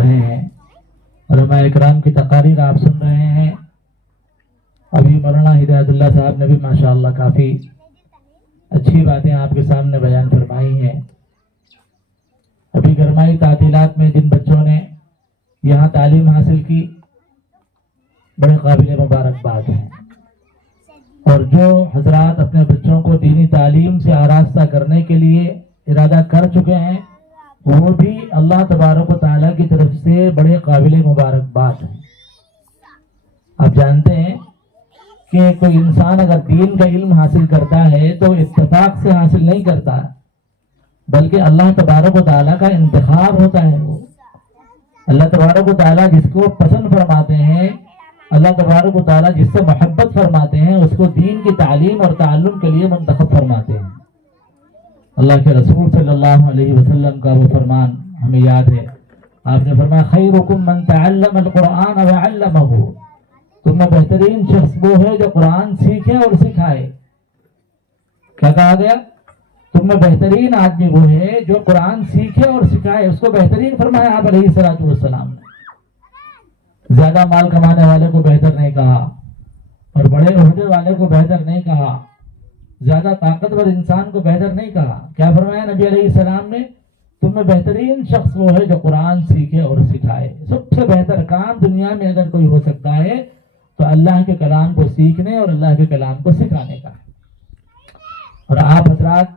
رہے ہیں، علماء اکرام کی تقاریر آپ سن رہے ہیں۔ ابھی مولانا ہدایت اللہ صاحب نے بھی ماشاءاللہ کافی اچھی باتیں آپ کے سامنے بیان فرمائی ہیں۔ ابھی گرمائی تعطیلات میں جن بچوں نے یہاں تعلیم حاصل کی بڑے قابل مبارکباد ہیں، اور جو حضرات اپنے بچوں کو دینی تعلیم سے آراستہ کرنے کے لیے ارادہ کر چکے ہیں وہ بھی اللہ تبارک و تعالیٰ کی طرف سے بڑے قابل مبارکباد ہیں۔ آپ جانتے ہیں کہ کوئی انسان اگر دین کا علم حاصل کرتا ہے تو اتفاق سے حاصل نہیں کرتا، بلکہ اللہ تبارک و تعالیٰ کا انتخاب ہوتا ہے۔ وہ اللہ تبارک و تعالیٰ جس کو پسند فرماتے ہیں، اللہ تبارک و تعالیٰ جس سے محبت فرماتے ہیں، اس کو دین کی تعلیم اور تعلم کے لیے منتخب فرماتے ہیں۔ اللہ کے رسول صلی اللہ علیہ وسلم کا وہ فرمان ہمیں یاد ہے، آپ نے فرمایا خیرکم من تعلم القرآن وعلمہ، تم میں بہترین شخص وہ ہے جو قرآن سیکھے اور سکھائے۔ کیا کہا گیا؟ تم میں بہترین آدمی وہ ہے جو قرآن سیکھے اور سکھائے، اس کو بہترین فرمایا آپ علیہ الصلوۃ والسلام نے۔ زیادہ مال کمانے والے کو بہتر نہیں کہا، اور بڑے عہدے والے کو بہتر نہیں کہا، زیادہ طاقتور انسان کو بہتر نہیں کہا۔ کیا فرمایا نبی علیہ السلام نے؟ تم میں بہترین شخص وہ ہے جو قرآن سیکھے اور سکھائے۔ سب سے بہتر کام دنیا میں اگر کوئی ہو سکتا ہے تو اللہ کے کلام کو سیکھنے اور اللہ کے کلام کو سکھانے کا ہے۔ اور آپ حضرات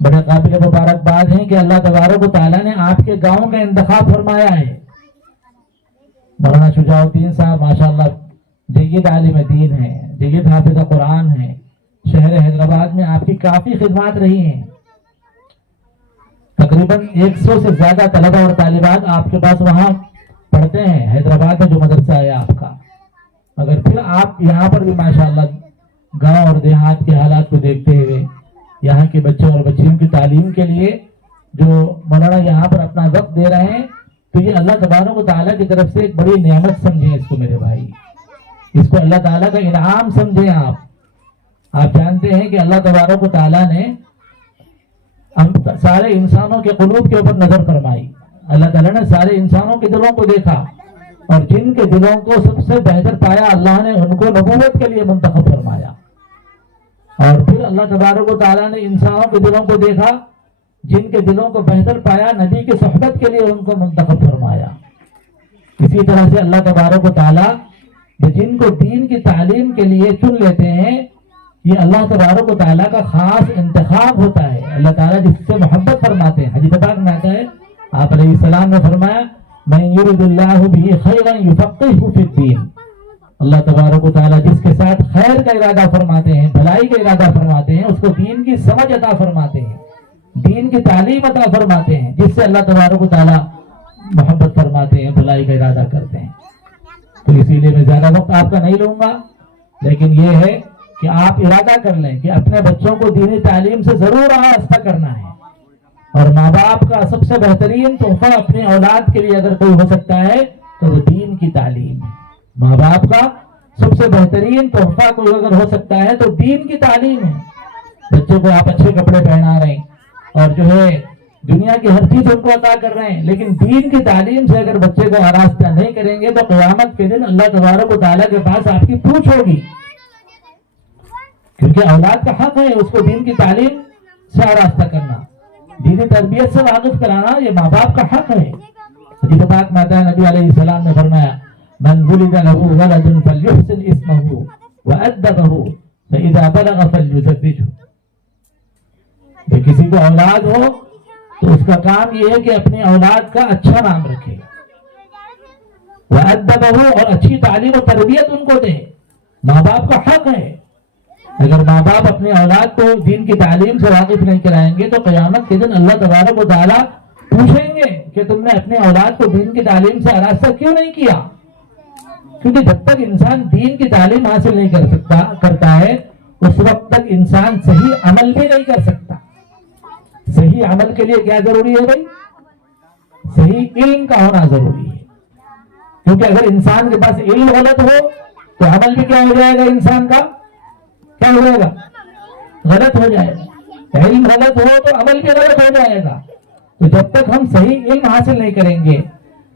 بڑے قابل مبارکباد ہیں کہ اللہ تبارک و تعالیٰ نے آپ کے گاؤں کا انتخاب فرمایا ہے۔ مولانا شجاع الدین صاحب ماشاءاللہ جید عالم دین ہیں، جید حافظ قرآن ہیں، شہر حیدرآباد میں آپ کی کافی خدمات رہی ہیں۔ تقریباً 100 سے زیادہ طلبہ اور طالبات آپ کے پاس وہاں پڑھتے ہیں، حیدرآباد میں جو مدرسہ ہے آپ کا۔ مگر پھر آپ یہاں پر بھی ماشاءاللہ گاؤں اور دیہات کے حالات کو دیکھتے ہوئے یہاں کے بچوں اور بچیوں کی تعلیم کے لیے جو مولانا یہاں پر اپنا وقت دے رہے ہیں، تو یہ اللہ تبارک و تعالیٰ کی طرف سے ایک بڑی نعمت سمجھیں اس کو میرے بھائی، اس کو اللہ تعالیٰ کا انعام سمجھیں۔ آپ جانتے ہیں کہ اللہ تبارک و تعالیٰ نے ہم سارے انسانوں کے قلوب کے اوپر نظر فرمائی۔ اللہ تعالیٰ نے سارے انسانوں کے دلوں کو دیکھا، اور جن کے دلوں کو سب سے بہتر پایا اللہ نے ان کو نبوت کے لیے منتخب فرمایا۔ اور پھر اللہ تبارک و تعالیٰ نے انسانوں کے دلوں کو دیکھا، جن کے دلوں کو بہتر پایا نبی کی صحبت کے لیے ان کو منتخب فرمایا۔ اسی طرح سے اللہ تبارک و تعالیٰ جن کو دین کی تعلیم کے لیے چن لیتے ہیں، یہ اللہ تبارک و تعالیٰ کا خاص انتخاب ہوتا ہے۔ اللہ تعالیٰ جس سے محبت فرماتے ہیں، حدیث پاک میں آتا ہے آپ علیہ السلام نے فرمایا من یرد اللہ بہ خیرا یفقہہ فی الدین، اللہ تبارک و تعالیٰ جس کے ساتھ خیر کا ارادہ فرماتے ہیں، بھلائی کا ارادہ فرماتے ہیں، اس کو دین کی سمجھ عطا فرماتے ہیں، دین کی تعلیم عطا فرماتے ہیں، جس سے اللہ تبارک و تعالیٰ محبت فرماتے ہیں، بھلائی کا ارادہ کرتے ہیں۔ تو اسی لیے میں زیادہ وقت آپ کا نہیں لوں گا، لیکن یہ ہے کہ آپ ارادہ کر لیں کہ اپنے بچوں کو دینی تعلیم سے ضرور آراستہ کرنا ہے۔ اور ماں باپ کا سب سے بہترین تحفہ اپنی اولاد کے لیے اگر کوئی ہو سکتا ہے تو وہ دین کی تعلیم ہے۔ ماں باپ کا سب سے بہترین تحفہ کوئی اگر ہو سکتا ہے تو دین کی تعلیم ہے۔ بچوں کو آپ اچھے کپڑے پہنا رہے ہیں اور جو ہے دنیا کی ہر چیز ان کو عطا کر رہے ہیں، لیکن دین کی تعلیم سے اگر بچے کو آراستہ نہیں کریں گے تو قیامت کے دن اللہ تبارک و تعالیٰ کے پاس آپ کی پوچھ ہوگی، کیونکہ اولاد کا حق ہے اس کو دین کی تعلیم سے آراستہ کرنا، دینی تربیت سے واقف کرانا، یہ ماں باپ کا حق ہے۔ حدیث پاک میں آتا ہے نبی علیہ السلام نے فرمایا من ولد له ولد فليحسن اسمه وأدبه فإذا بلغ فليزوجه، کسی کو اولاد ہو تو اس کا کام یہ ہے کہ اپنی اولاد کا اچھا نام رکھے، وأدبه اور اچھی تعلیم و تربیت ان کو دے۔ ماں باپ کا حق ہے، اگر ماں باپ اپنے اولاد کو دین کی تعلیم سے واقف نہیں کرائیں گے تو قیامت کے دن اللہ تبارک و تعالیٰ پوچھیں گے کہ تم نے اپنے اولاد کو دین کی تعلیم سے آراستہ کیوں نہیں کیا؟ کیونکہ جب تک انسان دین کی تعلیم حاصل نہیں کرتا ہے اس وقت تک انسان صحیح عمل بھی نہیں کر سکتا۔ صحیح عمل کے لیے کیا ضروری ہے بھائی؟ صحیح علم کا ہونا ضروری ہے، کیونکہ اگر انسان کے پاس علم غلط ہو تو عمل بھی کیا ہو جائے گا؟ انسان کا کیا ہو جائے گا؟ غلط ہو جائے گا۔ علم غلط ہو تو عمل بھی غلط ہو جائے گا۔ تو جب تک ہم صحیح علم حاصل نہیں کریں گے،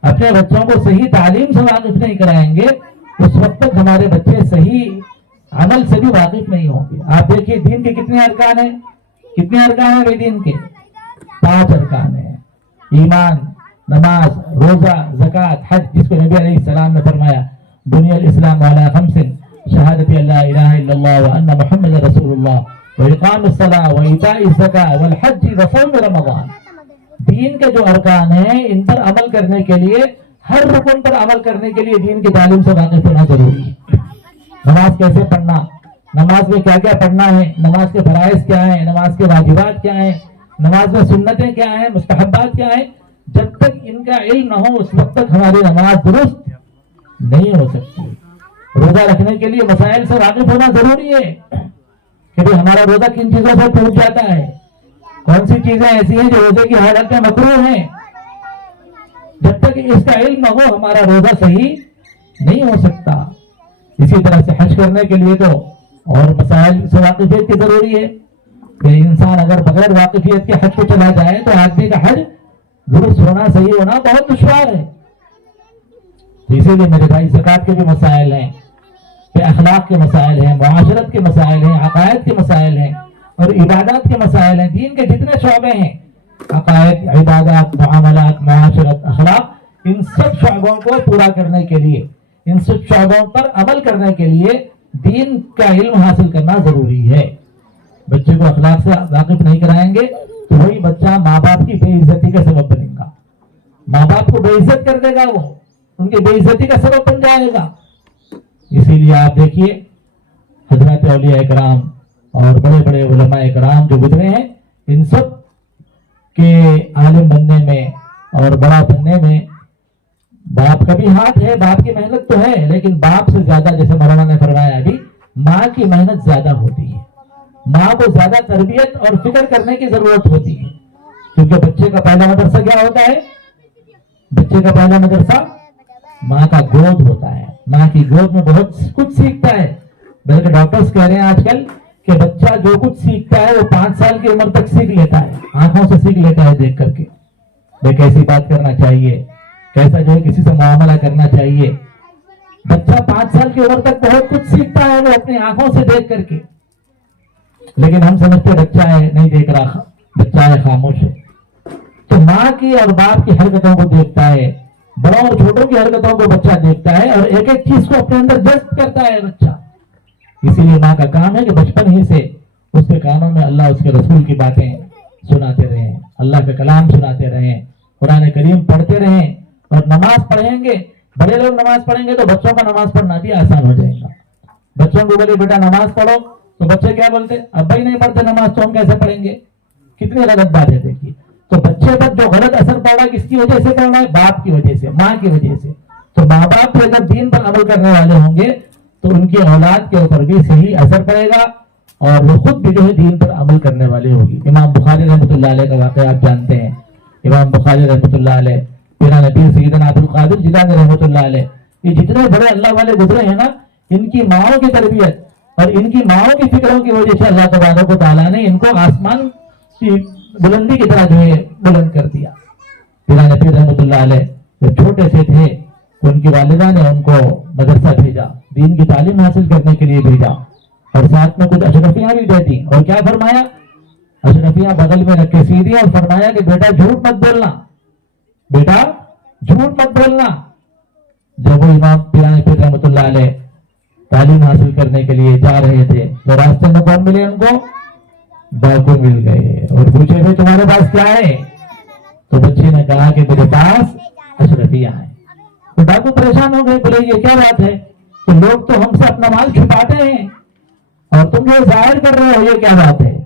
اپنے بچوں کو صحیح تعلیم سے واقف نہیں کرائیں گے، اس وقت تک ہمارے بچے صحیح عمل سے بھی واقف نہیں ہوں گے۔ آپ دیکھیے دین کے کتنے ارکان ہیں، کتنے ارکان ہیں دین کے؟ 5 ارکان ہیں، ایمان، نماز، روزہ، زکوٰۃ، حج، جس کو نبی علیہ السلام نے فرمایا بنی الاسلام علی 5 شہادت لا الہ الا اللہ وان محمد رسول اللہ واقام الصلاۃ وایتاء الزکاۃ والحج وصوم رمضان۔ دین کے جو ارکان ہیں ان پر عمل کرنے کے لیے، ہر رکن پر عمل کرنے کے لیے دین کی تعلیم سے واقف ہونا ضروری ہے۔ نماز کیسے پڑھنا، نماز میں کیا کیا پڑھنا ہے، نماز کے فرائض کیا ہیں، نماز کے واجبات کیا ہیں، نماز میں سنتیں کیا ہیں، مستحبات کیا ہیں، جب تک ان کا علم نہ ہو اس وقت تک ہماری نماز درست نہیں ہو سکتی۔ روزہ رکھنے کے لیے مسائل سے واقف ہونا ضروری ہے کہ بھئی ہمارا روزہ کن چیزوں سے ٹوٹ جاتا ہے، کون سی چیزیں ایسی ہیں جو روزے کی حالت میں مکروہ ہیں۔ جب تک اس کا علم نہ ہو ہمارا روزہ صحیح نہیں ہو سکتا۔ اسی طرح سے حج کرنے کے لیے تو اور مسائل سے واقفیت کی ضروری ہے کہ انسان اگر بغیر واقفیت کے حج کو چلا جائے تو آدمی کا حج درست ہونا، صحیح ہونا بہت دشوار ہے۔ اسی لیے میرے بھائی زکوٰۃ کے بھی مسائل ہیں، کہ اخلاق کے مسائل ہیں، معاشرت کے مسائل ہیں، عقائد کے مسائل ہیں اور عبادات کے مسائل ہیں۔ دین کے جتنے شعبے ہیں، عقائد، عبادات، معاملات، معاشرت، اخلاق، ان سب شعبوں کو پورا کرنے کے لیے، ان سب شعبوں پر عمل کرنے کے لیے دین کا علم حاصل کرنا ضروری ہے۔ بچے کو اخلاق سے واقف نہیں کرائیں گے تو وہی بچہ ماں باپ کی بے عزتی کا سبب بنے گا، ماں باپ کو بے عزت کر دے گا، وہ ان کی بے عزتی کا سبب بن جائے گا۔ اسی لیے آپ دیکھیے حضرات اولیاء کرام اور بڑے بڑے علماء کرام جو گزرے ہیں، ان سب کے عالم بننے میں اور بڑا بننے میں باپ کا بھی ہاتھ ہے، باپ کی محنت تو ہے، لیکن باپ سے زیادہ، جیسے مولانا نے فرمایا ابھی، ماں کی محنت زیادہ ہوتی ہے۔ ماں کو زیادہ تربیت اور فکر کرنے کی ضرورت ہوتی ہے، کیونکہ بچے کا پہلا مدرسہ کیا ہوتا ہے؟ بچے کا پہلا مدرسہ ماں کا گود ہوتا ہے۔ ماں کی گود میں بہت کچھ سیکھتا ہے، بلکہ ڈاکٹرز کہہ رہے ہیں آج کل کہ بچہ جو کچھ سیکھتا ہے وہ 5 سال کی عمر تک سیکھ لیتا ہے، آنکھوں سے سیکھ لیتا ہے، دیکھ کر کے کیسی بات کرنا چاہیے، کیسا جو ہے کسی سے معاملہ کرنا چاہیے۔ بچہ 5 سال کی عمر تک بہت کچھ سیکھتا ہے وہ اپنی آنکھوں سے دیکھ کر کے، لیکن ہم سمجھتے بچہ ہے نہیں دیکھ رہا، بچہ ہے خاموش ہے۔ تو ماں کی اور باپ کی حرکتوں کو دیکھتا ہے، بڑوں اور چھوٹوں کی حرکتوں کو بچہ دیکھتا ہے اور ایک ایک چیز کو اپنے اندر جذب کرتا ہے بچہ۔ اسی لیے ماں کا کام ہے کہ بچپن ہی سے اس کے کانوں میں اللہ اس کے رسول کی باتیں سناتے رہیں، اللہ کا کلام سناتے رہیں، قرآن کریم پڑھتے رہیں اور نماز پڑھیں گے۔ بڑے لوگ نماز پڑھیں گے تو بچوں کا نماز پڑھنا بھی آسان ہو جائے گا۔ بچوں کو بولے بیٹا نماز پڑھو تو بچے کیا بولتے؟ ابا ہی نہیں پڑھتے نماز تو ہم کیسے پڑھیں گے؟ کتنی غلط بات ہے دیکھیے۔ تو بچے پر جو غلط اثر پڑ رہا ہے کس کی وجہ سے پڑ رہا ہے؟ باپ کی وجہ سے، ماں کی وجہ سے۔ تو ماں باپ بھی اگر دین پر عمل کرنے والے ہوں گے تو ان کی اولاد کے اوپر بھی صحیح اثر پڑے گا اور وہ خود بھی جو ہے دین پر عمل کرنے والے ہوگی۔ امام بخاری رحمۃ اللہ علیہ کا واقعہ آپ جانتے ہیں۔ امام بخاری رحمۃ اللہ علیہ، پیرا نبی سیدنا عبد القادر جیلانی رحمۃ اللہ علیہ، یہ جتنے بڑے اللہ والے گزرے ہیں نا، ان کی ماؤں کی تربیت اور ان کی ماؤں کی فکروں کی وجہ سے اللہ تبارک و تعالیٰ نے ان کو آسمان کی بلندی کی طرح جو ہے بلند کر دیا۔ پیرا نبی رحمۃ اللہ علیہ جب چھوٹے سے تھے تو ان کی والدہ نے ان کو مدرسہ بھیجا، دین کی تعلیم حاصل کرنے کے لیے بھیجا اور ساتھ میں کچھ اشرفیاں بھی دے دی۔ اور کیا فرمایا؟ اشرفیاں بغل میں رکھ کے سیدھی اور فرمایا کہ بیٹا جھوٹ مت بولنا، بیٹا جھوٹ مت بولنا۔ جب وہ امام پیرا نبی رحمۃ اللہ علیہ تعلیم حاصل کرنے کے لیے جا رہے تھے تو راستے میں کون ملے ان کو؟ ڈاکو مل گئے اور پوچھے بھائی تمہارے پاس کیا ہے؟ تو بچے نے کہا کہ میرے پاس اشرفیاں ہیں۔ تو ڈاکو پریشان ہو گئے، بولے یہ کیا بات ہے کہ لوگ تو ہم سے اپنا مال چھپاتے ہیں اور تم یہ ظاہر کر رہے ہو، یہ کیا بات ہے؟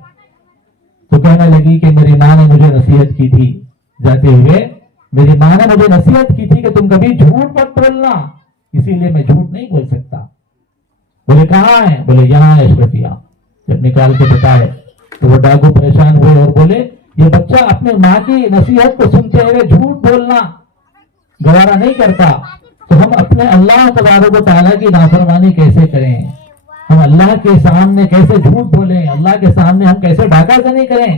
تو کہنے لگی کہ میری ماں نے مجھے نصیحت کی تھی، جاتے ہوئے میری ماں نے مجھے نصیحت کی تھی کہ تم کبھی جھوٹ مت بولنا، اسی لیے میں جھوٹ نہیں بول سکتا۔ بولے کہاں ہے؟ بولے یہاں ہے اشرفیاں۔ جب نکال کے بتائے تو وہ ڈاکو پریشان ہوئے اور بولے یہ بچہ اپنے ماں کی نصیحت کو سنتے ہوئے جھوٹ بولنا گوارا نہیں کرتا، تو ہم اپنے اللہ تبارک و تعالیٰ کی نافرمانی کیسے کریں؟ ہم اللہ کے سامنے کیسے جھوٹ بولیں؟ اللہ کے سامنے ہم کیسے ڈاکہ زنی کریں؟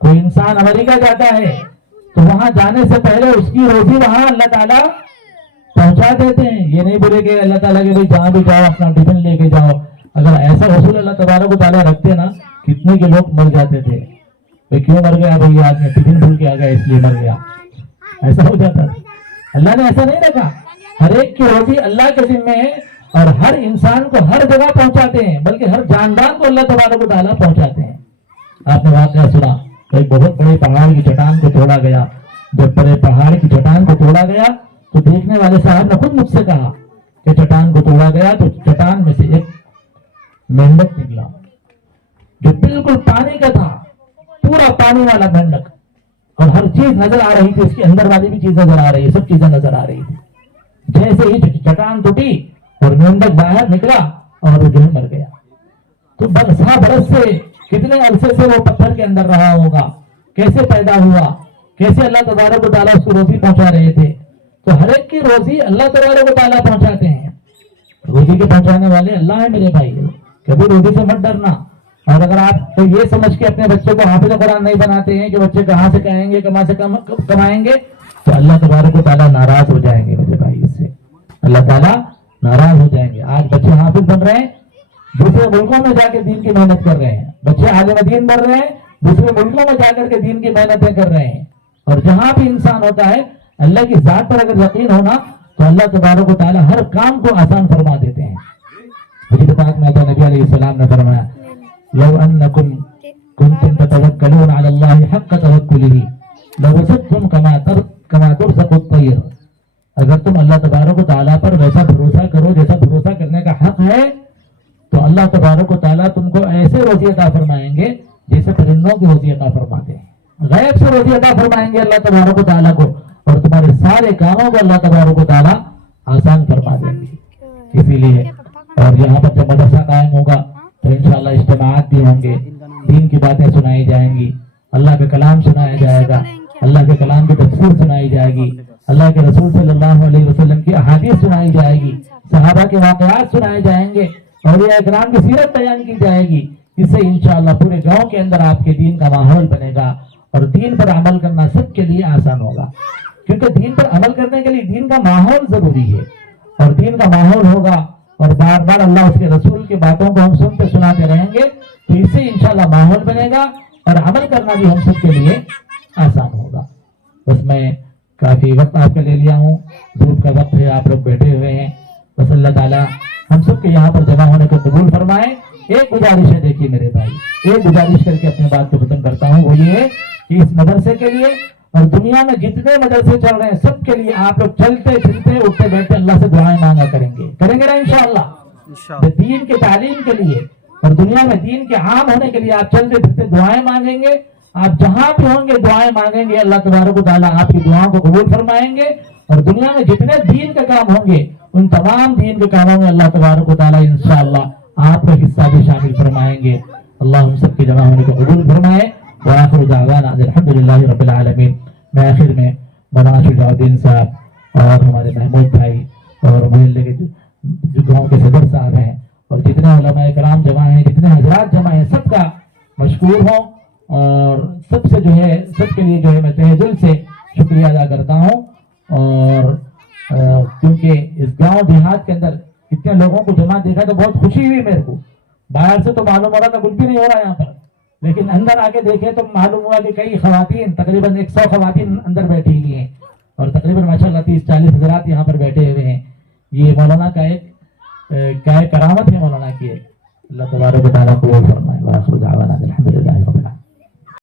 کوئی انسان امریکہ جاتا ہے تو وہاں جانے سے پہلے اس کی روزی وہاں اللہ تعالیٰ پہنچا دیتے ہیں. یہ نہیں بولے کہ اللہ تعالیٰ کے بھائی جہاں بھی جاؤ اپنا ٹفن لے کے جاؤ. اگر ایسا رسول اللہ تبارک و تعالیٰ رکھتے نا, کتنے کے لوگ مر جاتے تھے. بھائی کیوں مر گیا بھائی, آدمی ٹفن بھول کے آ گیا اس لیے مر گیا, ایسا ہو جاتا. اللہ نے ایسا نہیں رکھا. ہر ایک کی روزی اللہ کے ذمے ہے اور ہر انسان کو ہر جگہ پہنچاتے ہیں, بلکہ ہر جاندار کو اللہ تبارک و تعالیٰ پہنچاتے ہیں. آپ نے واقعہ سنا, ایک بہت بڑے پہاڑ کی چٹان کو توڑا گیا. جب بڑے پہاڑ کی چٹان کو توڑا گیا تو دیکھنے والے صاحب نے خود مجھ سے کہا کہ چٹان کو توڑا گیا تو چٹان میں سے ایک مینڈک نکلا جو بالکل پانی کا تھا, پورا پانی والا مینڈک, اور ہر چیز نظر آ رہی تھی, اس کے اندر والی بھی چیز نظر آ رہی, سب چیزیں نظر آ رہی تھی. جیسے ہی چٹان ٹوٹی اور مینڈک باہر نکلا اور وہ جو ہے مر گیا. تو برس سے کتنے عرصے سے وہ پتھر کے اندر رہا ہوگا, کیسے پیدا ہوا, کیسے اللہ تبارک و تعالیٰ اس کو روزی پہنچا رہے تھے. تو ہر ایک کی روزی اللہ تبارک و تعالیٰ پہنچاتے ہیں. روزی کے پہنچانے والے اللہ ہیں میرے بھائی. کبھی روزی سے مت ڈرنا. اور اگر آپ تو یہ سمجھ کے اپنے بچے کو حافظ قرآن نہیں بناتے ہیں کہ بچے کہاں سے کہیں گے, کہاں سے کمائیں گے, تو اللہ تبارک و تعالیٰ ناراض ہو جائیں گے میرے بھائی. اس سے اللہ تعالیٰ ناراض ہو جائیں گے. آج بچے حافظ بن رہے ہیں, دوسرے ملکوں میں جا کے دین کی محنت کر رہے ہیں. بچے عالم دین بن رہے ہیں, دوسرے ملکوں میں جا کر کے دین کی محنتیں کر رہے ہیں. اور جہاں بھی انسان ہوتا ہے اللہ کی ذات پر اگر یقین ہونا تو اللہ تبارک و تعالیٰ ہر کام کو آسان فرما دیتے ہیں. حدیث پاک میں نبی علیہ السلام نے فرمایا, لو انکم کنتم تتوکلون علی اللہ حق توکلہ لرزقکم کما ترزق الطیر. اگر تم اللہ تبارک و تعالیٰ پر ویسا بھروسہ کرو جیسا بھروسہ کرنے کا حق ہے, تو اللہ تبارک و تعالیٰ تم کو ایسے روزی عطا فرمائیں گے جیسے پرندوں کی روزی عطا فرماتے ہیں. غیب سے روزی عطا فرمائیں گے اللہ تبارک و تعالیٰ کو, اور تمہارے سارے کاموں کو اللہ تبارک و تعالیٰ آسان فرما دیں گے. اسی لیے اور یہاں پر جب مدرسہ قائم ہوگا تو انشاءاللہ اجتماعات بھی ہوں گے, دین کی باتیں سنائی جائیں گی, اللہ کا کلام سنایا جائے گا, اللہ کے کلام کی تفسیر سنائی جائے گی, اللہ کے رسول صلی اللہ علیہ وسلم کی احادیث سنائی جائے گی, صحابہ کے واقعات سنائے جائیں گے, اولیاء کرام کی سیرت بیان کی جائے گی. اس سے انشاءاللہ پورے گاؤں کے اندر آپ کے دین کا ماحول بنے گا اور دین پر عمل کرنا سب کے لیے آسان ہوگا. کیونکہ دین پر عمل کرنے کے لیے دین کا ماحول ضروری ہے, اور دین کا ماحول ہوگا اور بار بار اللہ اس کے رسول کی باتوں کو ہم سنتے سناتے رہیں گے تو اس سے انشاءاللہ ماحول بنے گا اور عمل کرنا بھی ہم سب کے لیے آسان ہوگا. بس میں کافی وقت آپ کا لے لیا ہوں, دھوپ کا وقت ہے, آپ لوگ بیٹھے ہوئے ہیں. بس اللہ تعالیٰ ہم سب کے یہاں پر جمع ہونے کو قبول فرمائے. ایک گزارش ہے, دیکھیے میرے بھائی, ایک گزارش کر کے اپنے بات کو ختم کرتا ہوں. وہ یہ ہے کہ اس مدرسے کے لیے اور دنیا میں جتنے مدرسے چل رہے ہیں سب کے لیے آپ لوگ چلتے پھرتے اٹھتے بیٹھتے اللہ سے دعائیں مانگا کریں گے نا انشاءاللہ. دین کے تعلیم کے لیے اور دنیا میں دین کے عام ہونے کے لیے آپ چلتے پھرتے دعائیں مانگیں گے. آپ جہاں بھی ہوں گے دعائیں مانگیں گے, اللہ تبارک و تعالیٰ آپ کی دعاؤں کو قبول فرمائیں گے. اور دنیا میں جتنے دین کے کام ہوں گے ان تمام دین کے کاموں میں اللہ تبارک و تعالیٰ انشاءاللہ آپ کا حصہ بھی شامل فرمائیں گے. اللہ ہم سب کے جمع ہونے کو قبول فرمائے. وآخر دعوانا الحمدللہ رب العالمین. میں آخر میں مولانا شجاع الدین صاحب اور ہمارے محمود بھائی اور محلے کے جو گاؤں کے صدر صاحب ہیں اور جتنے علماء کرام جمع ہیں, جتنے حضرات جمع ہیں, سب کا مشکور ہوں اور سب سے جو ہے سب کے لیے جو ہے میں تہہ دل سے شکریہ ادا کرتا ہوں. اور کیونکہ اس گاؤں دیہات کے اندر اتنے لوگوں کو جمع دیکھا تو بہت خوشی ہوئی میرے کو. باہر سے تو معلوم ہو رہا تھا کچھ بھی نہیں ہو رہا یہاں پر, لیکن اندر آ کے دیکھے تو معلوم ہوا کہ کئی خواتین, تقریباً 100 خواتین اندر بیٹھی ہوئی ہیں اور تقریباً ماشاءاللہ 30-40 حضرات یہاں پر بیٹھے ہوئے ہیں. یہ مولانا کا ایک کرامت ہے, مولانا کی. اللہ تبارک و تعالیٰ کو